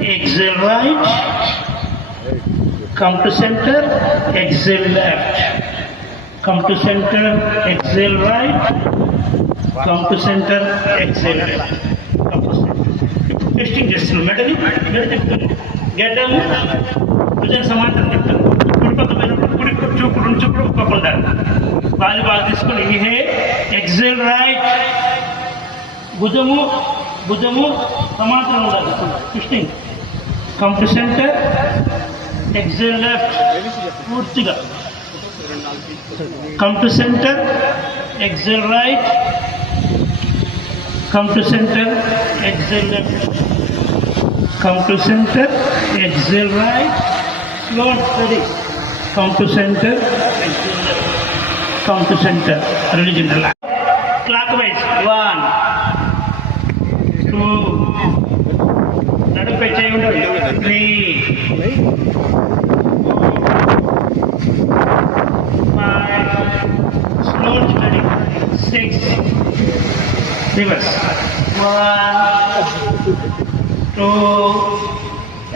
Exhale right. Come to center. Exhale left. Come to center. Exhale right. Come to center. Exhale left. Come to center. Testing చేస్తున్నాం మెడని మెడ చెప్తుంది గడ్డము భుజన సమాంతరం చెప్తాను కుడి పక్క పోయినప్పుడు కుడి చూపుడు రెండు చూపుడు పక్క ఉండాలి బాగా తీసుకొని ఇహే ఎక్సెల్ రైట్ భుజము సమాంతరం ఉండాలి twisting come to center exhale left పూర్తిగా come to center exhale right come to center, exhale left, come to center, exhale right, slow and steady, come to center, exhale left, come to center, release and relax. Clockwise, 1, 2, nadu pe cheyi undadu, 3, 4, 5, slow and steady, 6, reverse 1, 2,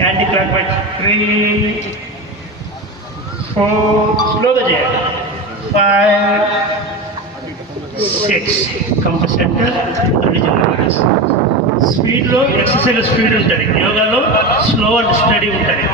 anti-clockwise 3, 4, slowగా చేయాలి 5, 6, come to center, relax. స్పీడ్లో exercise speed ఉంటుంది, యోగాలో slow and study ఉంటుంది.